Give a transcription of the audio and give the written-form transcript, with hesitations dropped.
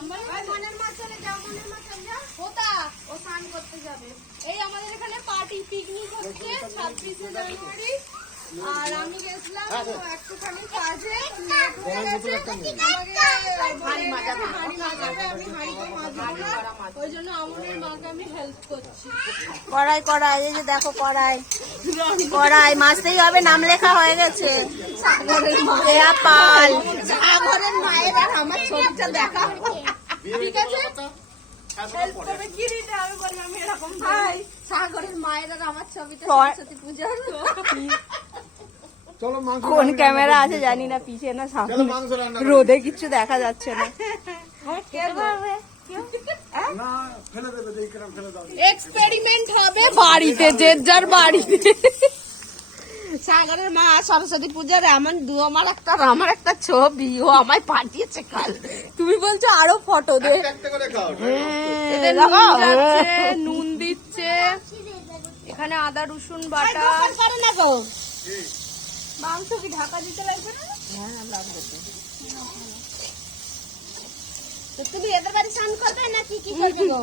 মনের মাছ চলে যাও, মনের মাছ চলে যাও। কোথা? ও স্নান করতে যাবে। এই আমাদের এখানে পার্টি পিকনিক হচ্ছে 26শে জানুয়ারি। আর আমি গেছিলাম একটুখানি কাজে, হাঁড়ি মাজাবে, আমি হাঁড়িতে মাজবো না, ওই জন্য আমনের মাকে আমি হেল্প করছি। কড়াই কড়াই, এই যে দেখো কড়াই কড়াই মাজতেই হবে, নাম লেখা হয়ে গেছে। শ্রেয়া পাল। সাগরের মায়ের আর আমার ছবিটা দেখা, ঠিক আছে? সাগরের মায়ের আর আমার ছবিটা সরস্বতী পূজার। কোন ক্যামেরা আছে জানি না, পিছে না সামনে, রোদে কিছু দেখা যাচ্ছে না। এক্সপেরিমেন্ট হবে বাড়িতে, যে যার বাড়িতে। সাগরের মা সরস্বতী পূজার এমন আমার একটা ছবি ও আমায় পাঠিয়েছে কাল। তুমি বলছো আরো ফটো দে, এদের নুন যাচ্ছে, নুন দিচ্ছে, এখানে আদা রসুন বাটা। মাংস কি ঢাকা দিতে লাগবে না? হ্যাঁ লাগবে তো। তুমি এদের বাড়ি স্নান করবে নাকি কি করবে গো?